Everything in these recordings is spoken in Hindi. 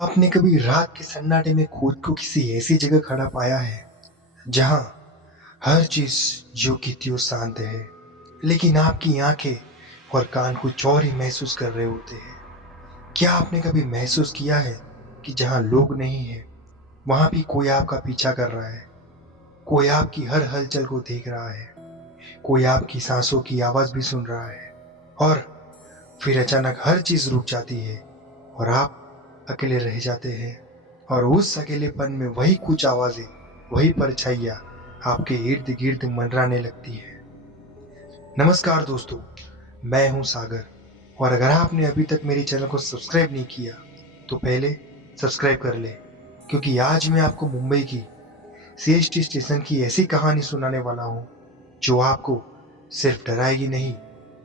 आपने कभी रात के सन्नाटे में खुद को किसी ऐसी जगह खड़ा पाया है जहां हर चीज जो की त्यों शांत है, लेकिन आपकी आंखें और कान कुछ और ही महसूस कर रहे होते हैं? क्या आपने कभी महसूस किया है कि जहां लोग नहीं है वहां भी कोई आपका पीछा कर रहा है, कोई आपकी हर हलचल को देख रहा है, कोई आपकी सांसों की आवाज भी सुन रहा है, और फिर अचानक हर चीज रुक जाती है और आप अकेले रह जाते हैं, और उस अकेलेपन में वही कुछ आवाजें, वही परछाइयां आपके इर्द गिर्द मंडराने लगती है। नमस्कार दोस्तों, मैं हूं सागर, और अगर आपने अभी तक मेरे चैनल को सब्सक्राइब नहीं किया तो पहले सब्सक्राइब कर ले, क्योंकि आज मैं आपको मुंबई की सीएसटी स्टेशन की ऐसी कहानी सुनाने वाला हूं जो आपको सिर्फ डराएगी नहीं,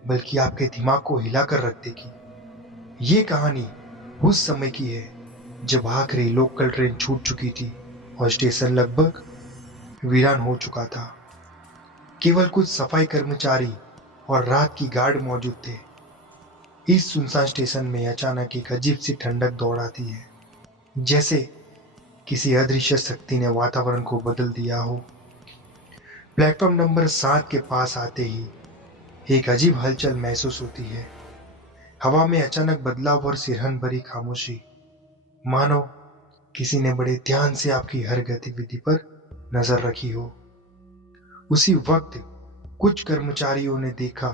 बल्कि आपके दिमाग को हिलाकर रख देगी। ये कहानी उस समय की है जब आखिरी लोकल ट्रेन छूट चुकी थी और स्टेशन लगभग वीरान हो चुका था। केवल कुछ सफाई कर्मचारी और रात की गार्ड मौजूद थे। इस सुनसान स्टेशन में अचानक एक अजीब सी ठंडक दौड़ आती है, जैसे किसी अदृश्य शक्ति ने वातावरण को बदल दिया हो। प्लेटफॉर्म नंबर 7 के पास आते ही एक अजीब हलचल महसूस होती है। हवा में अचानक बदलाव और सिरहन भरी खामोशी, मानो किसी ने बड़े ध्यान से आपकी हर गतिविधि पर नजर रखी हो। उसी वक्त कुछ कर्मचारियों ने देखा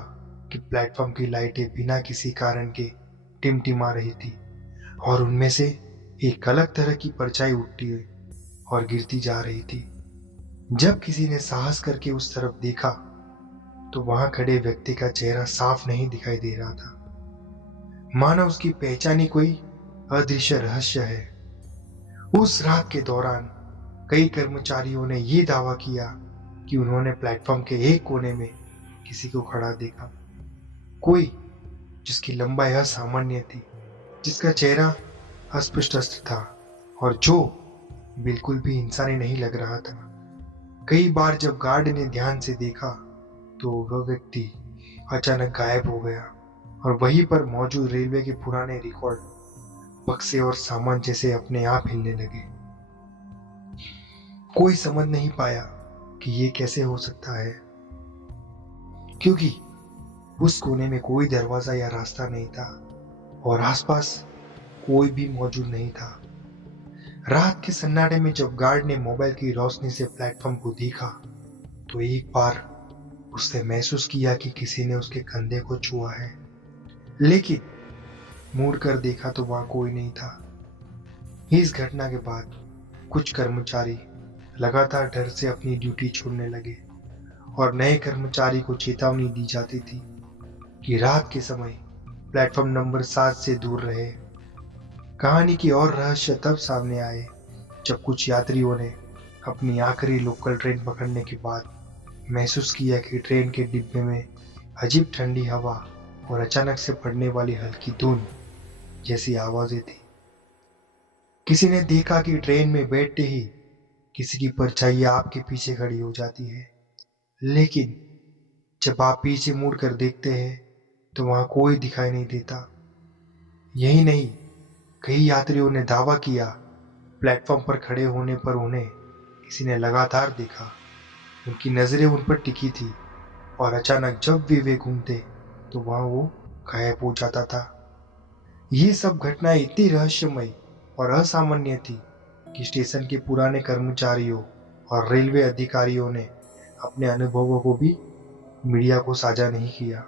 कि प्लेटफॉर्म की लाइटें बिना किसी कारण के टिमटिमा रही थी, और उनमें से एक अलग तरह की परछाई उठती और गिरती जा रही थी। जब किसी ने साहस करके उस तरफ देखा तो वहां खड़े व्यक्ति का चेहरा साफ नहीं दिखाई दे रहा था, मानो उसकी पहचान ही कोई अदृश्य रहस्य है। उस रात के दौरान कई कर्मचारियों ने यह दावा किया कि उन्होंने प्लेटफॉर्म के एक कोने में किसी को खड़ा देखा, कोई जिसकी लंबाई असामान्य थी, जिसका चेहरा अस्पष्ट था, और जो बिल्कुल भी इंसानी नहीं लग रहा था। कई बार जब गार्ड ने ध्यान से देखा तो वह व्यक्ति अचानक गायब हो गया, और वहीं पर मौजूद रेलवे के पुराने रिकॉर्ड, बक्से और सामान जैसे अपने आप हिलने लगे। कोई समझ नहीं पाया कि ये कैसे हो सकता है, क्योंकि उस कोने में कोई दरवाजा या रास्ता नहीं था और आसपास कोई भी मौजूद नहीं था। रात के सन्नाटे में जब गार्ड ने मोबाइल की रोशनी से प्लेटफॉर्म को देखा तो एक बार उसने महसूस किया कि किसी ने उसके कंधे को छुआ है, लेकिन मुड़कर देखा तो वहां कोई नहीं था। इस घटना के बाद कुछ कर्मचारी लगातार डर से अपनी ड्यूटी छोड़ने लगे, और नए कर्मचारी को चेतावनी दी जाती थी कि रात के समय प्लेटफॉर्म नंबर 7 से दूर रहे। कहानी की और रहस्य तब सामने आए जब कुछ यात्रियों ने अपनी आखिरी लोकल ट्रेन पकड़ने के बाद महसूस किया कि ट्रेन के डिब्बे में अजीब ठंडी हवा और अचानक से पड़ने वाली हल्की धुंध जैसी आवाजें थी। किसी ने देखा कि ट्रेन में बैठते ही किसी की परछाई आपके पीछे खड़ी हो जाती है, लेकिन जब आप पीछे मुड़कर देखते हैं तो वहां कोई दिखाई नहीं देता। यही नहीं, कई यात्रियों ने दावा किया प्लेटफॉर्म पर खड़े होने पर उन्हें किसी ने लगातार देखा। उनकी नजरें उन पर टिकी थी, और अचानक जब भी वे घूमते तो वहां वो गायब हो जाता था। ये सब घटनाएं इतनी रहस्यमय और असामान्य थी कि स्टेशन के पुराने कर्मचारियों और रेलवे अधिकारियों ने अपने अनुभवों को भी मीडिया को साझा नहीं किया,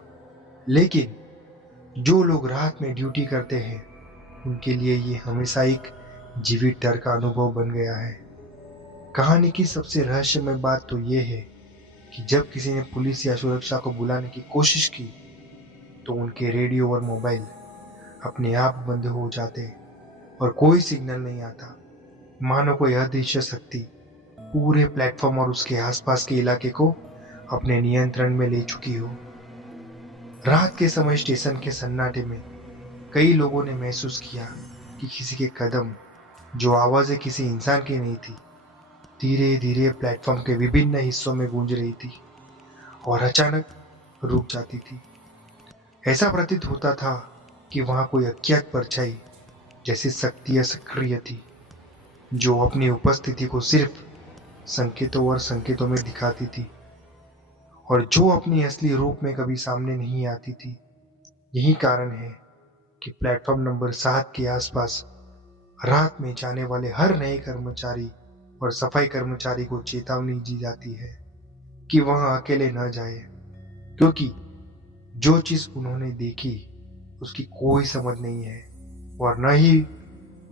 लेकिन जो लोग रात में ड्यूटी करते हैं उनके लिए ये हमेशा एक जीवित डर का अनुभव बन गया है। कहानी की सबसे रहस्यमय बात तो ये है कि जब किसी ने पुलिस या सुरक्षा को बुलाने की कोशिश की तो उनके रेडियो और मोबाइल अपने आप बंद हो जाते और कोई सिग्नल नहीं आता, मानो कोई अदृश्य शक्ति पूरे प्लेटफॉर्म और उसके आसपास के इलाके को अपने नियंत्रण में ले चुकी हो। रात के समय स्टेशन के सन्नाटे में कई लोगों ने महसूस किया कि किसी के कदम, जो आवाजें किसी इंसान की नहीं थी, धीरे धीरे प्लेटफॉर्म के विभिन्न हिस्सों में गूंज रही थी और अचानक रुक जाती थी। ऐसा प्रतीत होता था कि वहां कोई अज्ञात परछाई जैसी शक्ति या सक्रिय थी, जो अपनी उपस्थिति को सिर्फ संकेतों और संकेतों में दिखाती थी और जो अपनी असली रूप में कभी सामने नहीं आती थी। यही कारण है कि प्लेटफॉर्म नंबर 7 के आसपास रात में जाने वाले हर नए कर्मचारी और सफाई कर्मचारी को चेतावनी दी जाती है कि वहां अकेले न जाए, क्योंकि जो चीज उन्होंने देखी उसकी कोई समझ नहीं है और न ही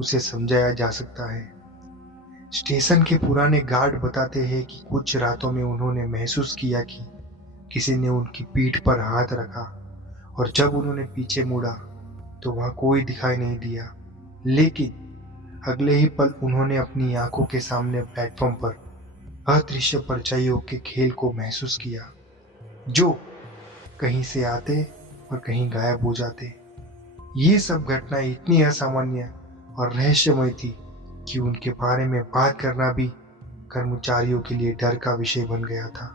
उसे समझाया जा सकता है। स्टेशन के पुराने गार्ड बताते हैं कि कुछ रातों में उन्होंने महसूस किया कि किसी ने उनकी पीठ पर हाथ रखा और जब उन्होंने पीछे मुड़ा तो वहां कोई दिखाई नहीं दिया, लेकिन अगले ही पल उन्होंने अपनी आंखों के सामने प्लेटफॉर्म पर अदृश्य परछाइयों के खेल को महसूस किया, जो कहीं से आते और कहीं गायब हो जाते। ये सब घटनाएं इतनी असामान्य और रहस्यमय थी कि उनके बारे में बात करना भी कर्मचारियों के लिए डर का विषय बन गया था।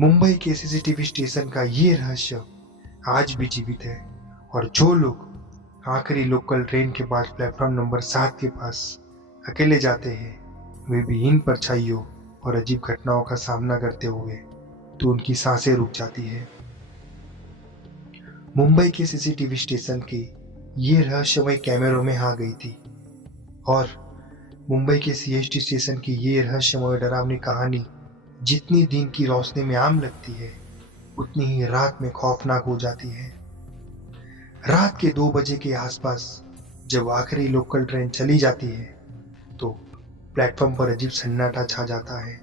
मुंबई के सीसीटीवी स्टेशन का ये रहस्य आज भी जीवित है और जो लोग आखिरी लोकल ट्रेन के बाद प्लेटफॉर्म नंबर 7 के पास अकेले जाते हैं, वे भी इन परछाइयों और अजीब घटनाओं का सामना करते हुए तो उनकी सांसें रुक जाती है। मुंबई के सीसीटीवी स्टेशन के ये रहस्यमय कैमरों में आ गई थी और मुंबई के सीएसटी स्टेशन की ये रहस्यमय डरावनी कहानी जितनी दिन की रोशनी में आम लगती है, उतनी ही रात में खौफनाक हो जाती है। रात के 2 बजे के आसपास जब आखिरी लोकल ट्रेन चली जाती है तो प्लेटफॉर्म पर अजीब सन्नाटा छा जाता है,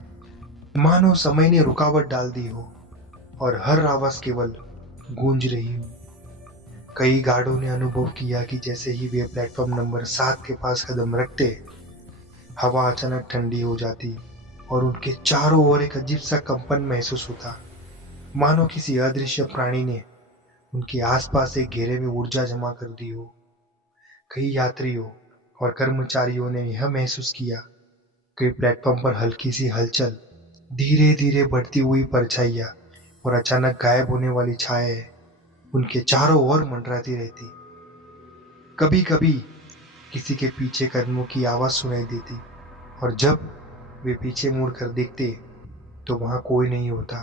मानो समय ने रुकावट डाल दी हो और हर आवाज केवल गूंज रही हो। कई गार्डों ने अनुभव किया कि जैसे ही वे प्लेटफॉर्म नंबर 7 के पास कदम रखते, हवा अचानक ठंडी हो जाती और उनके चारों ओर एक अजीब सा कंपन महसूस होता, मानो किसी अदृश्य प्राणी ने उनके आसपास एक घेरे में ऊर्जा जमा कर दी हो। कई यात्रियों और कर्मचारियों ने यह महसूस किया कि प्लेटफॉर्म पर हल्की सी हलचल, धीरे धीरे बढ़ती हुई परछाइयां और अचानक गायब होने वाली छायाएं उनके चारों ओर मंडराती रहती। कभी कभी किसी के पीछे कदमों की आवाज सुनाई देती और जब वे पीछे मुड़कर देखते तो वहां कोई नहीं होता।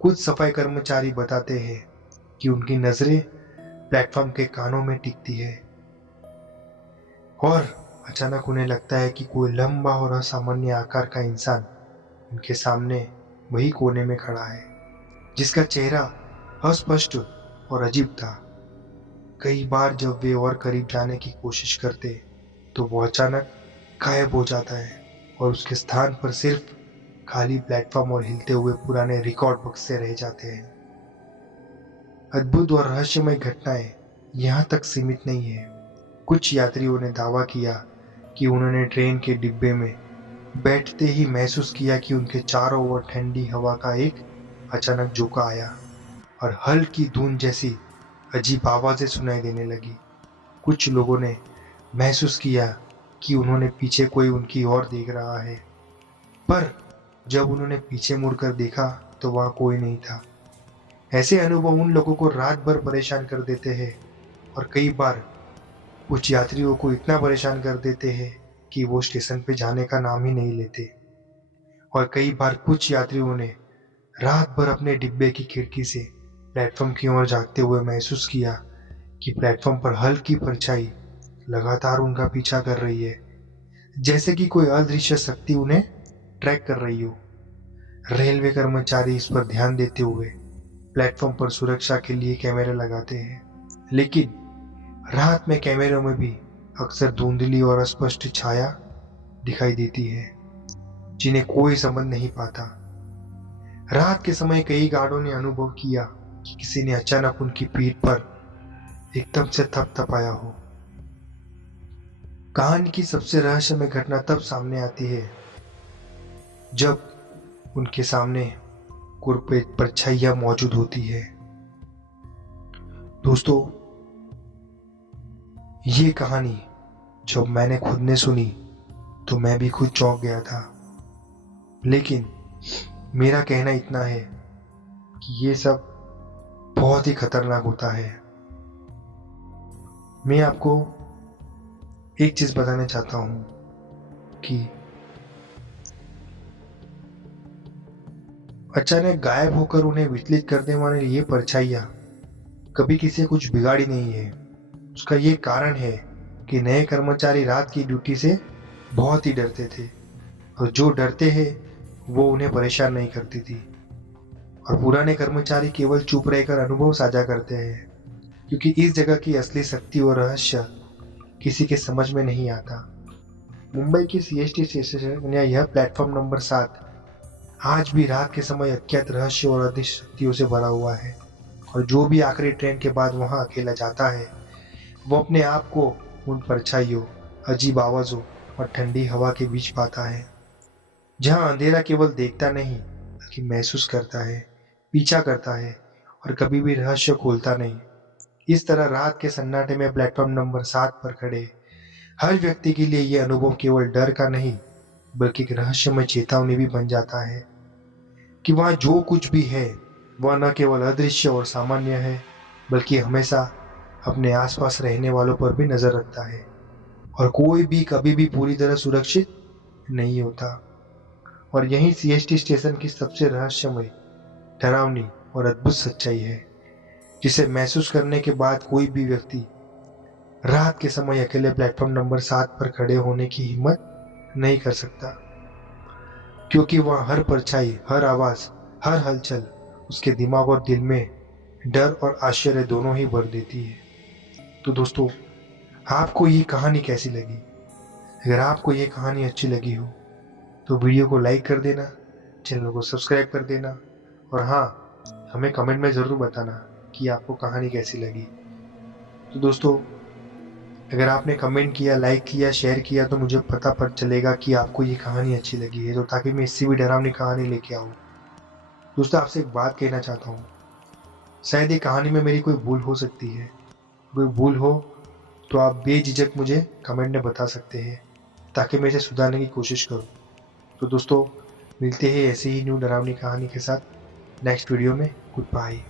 कुछ सफाई कर्मचारी बताते हैं कि उनकी नजरें प्लेटफॉर्म के कानों में टिकती है और अचानक उन्हें लगता है कि कोई लंबा और असामान्य आकार का इंसान उनके सामने वही कोने में खड़ा है, जिसका चेहरा अस्पष्ट और अजीब था। कई बार जब वे और करीब जाने की कोशिश करते तो वो अचानक गायब हो जाता है और उसके स्थान पर सिर्फ खाली प्लेटफॉर्म और हिलते हुए पुराने रिकॉर्ड बक्से रह जाते हैं। अद्भुत और रहस्यमय घटनाएं यहाँ तक सीमित नहीं है। कुछ यात्रियों ने दावा किया कि उन्होंने ट्रेन के डिब्बे में बैठते ही महसूस किया कि उनके चारों ओर ठंडी हवा का एक अचानक झोंका आया और हल्की धुंध जैसी अजीब आवाजें सुनाई देने लगी। कुछ लोगों ने महसूस किया कि उन्होंने पीछे कोई उनकी ओर देख रहा है, पर जब उन्होंने पीछे मुड़कर देखा तो वहां कोई नहीं था। ऐसे अनुभव उन लोगों को रात भर परेशान कर देते हैं और कई बार कुछ यात्रियों को इतना परेशान कर देते हैं कि वो स्टेशन पे जाने का नाम ही नहीं लेते। और कई बार कुछ यात्रियों ने रात भर अपने डिब्बे की खिड़की से प्लेटफॉर्म की ओर झांकते हुए महसूस किया कि प्लेटफॉर्म पर हल्की परछाई लगातार उनका पीछा कर रही है, जैसे कि कोई अदृश्य शक्ति उन्हें ट्रैक कर रही हो। रेलवे कर्मचारी इस पर ध्यान देते हुए प्लेटफॉर्म पर सुरक्षा के लिए कैमरे लगाते हैं, लेकिन रात में कैमरों में भी अक्सर धुंधली और अस्पष्ट छाया दिखाई देती है, जिन्हें कोई समझ नहीं पाता। रात के समय कई गार्डों ने अनुभव किया कि किसी ने अचानक उनकी पीठ पर एकदम से थपथपाया हो। कहानी की सबसे रहस्यमय घटना तब सामने आती है जब उनके सामने गुरपेट परछाइयां मौजूद होती है। दोस्तों, ये कहानी जब मैंने खुद ने सुनी तो मैं भी खुद चौंक गया था, लेकिन मेरा कहना इतना है कि ये सब बहुत ही खतरनाक होता है। मैं आपको एक चीज बताना चाहता हूँ कि अचानक गायब होकर उन्हें विचलित करने वाली ये परछाइयां कभी किसी से कुछ बिगाड़ी नहीं है। उसका ये कारण है कि नए कर्मचारी रात की ड्यूटी से बहुत ही डरते थे, और जो डरते हैं वो उन्हें परेशान नहीं करती थी। और पुराने कर्मचारी केवल चुप रहकर अनुभव साझा करते हैं, क्योंकि इस जगह की असली शक्ति और रहस्य किसी के समझ में नहीं आता। मुंबई की सीएसटी स्टेशन या यह प्लेटफॉर्म नंबर 7 आज भी रात के समय अज्ञात रहस्य और अदृश्य शक्तियों से भरा हुआ है। और जो भी आखिरी ट्रेन के बाद वहां अकेला जाता है, वो अपने आप को उन परछाइयों, अजीब आवाजों और ठंडी हवा के बीच पाता है, जहां अंधेरा केवल देखता नहीं बल्कि महसूस करता है, पीछा करता है और कभी भी रहस्य खोलता नहीं। इस तरह रात के सन्नाटे में प्लेटफॉर्म नंबर 7 पर खड़े हर व्यक्ति के लिए यह अनुभव केवल डर का नहीं बल्कि एक रहस्यमय चेतावनी भी बन जाता है कि वहां जो कुछ भी है वह न केवल अदृश्य और सामान्य है, बल्कि हमेशा अपने आसपास रहने वालों पर भी नजर रखता है। और कोई भी कभी भी पूरी तरह सुरक्षित नहीं होता। और यही सीएसटी स्टेशन की सबसे रहस्यमय, डरावनी और अद्भुत सच्चाई है, जिसे महसूस करने के बाद कोई भी व्यक्ति रात के समय अकेले प्लेटफॉर्म नंबर 7 पर खड़े होने की हिम्मत नहीं कर सकता, क्योंकि वह हर परछाई, हर आवाज, हर हलचल उसके दिमाग और दिल में डर और आश्चर्य दोनों ही भर देती है। तो दोस्तों, आपको ये कहानी कैसी लगी? अगर आपको ये कहानी अच्छी लगी हो तो वीडियो को लाइक कर देना, चैनल को सब्सक्राइब कर देना, और हाँ, हमें कमेंट में ज़रूर बताना कि आपको कहानी कैसी लगी। तो दोस्तों, अगर आपने कमेंट किया, लाइक किया, शेयर किया तो मुझे पता चलेगा कि आपको ये कहानी अच्छी लगी है, तो ताकि मैं इससे भी डरावनी कहानी लेके आऊँ। दोस्तों, आपसे एक बात कहना चाहता हूँ, शायद ये कहानी में मेरी कोई भूल हो सकती है। कोई भूल हो तो आप बेझिझक मुझे कमेंट में बता सकते हैं, ताकि मैं इसे सुधारने की कोशिश करूँ। तो दोस्तों, मिलते हैं ऐसे ही न्यू डरावनी कहानी के साथ नेक्स्ट वीडियो में। Good bye.